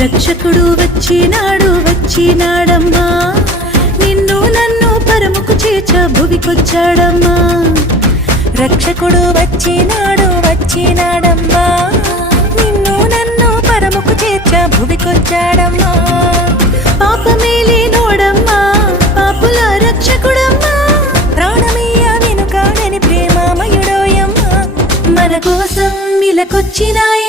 రక్షకుడు వచ్చినాడు వచ్చినాడమ్మా, నిన్ను నన్ను పరముకు చేర్చ భువికొచ్చాడమ్మా. రక్షకుడు వచ్చినాడు వచ్చినాడమ్మా, నిన్ను నన్ను పరముకు చేర్చ భువికొచ్చాడమ్మా. పాపమేలే నోడమ్మా, పాపుల రక్షకుడమ్మా, ప్రాణమయ్య వెనుకాడని ప్రేమామయుడోయమ్మా. మన కోసం ఇలకొచ్చినాయ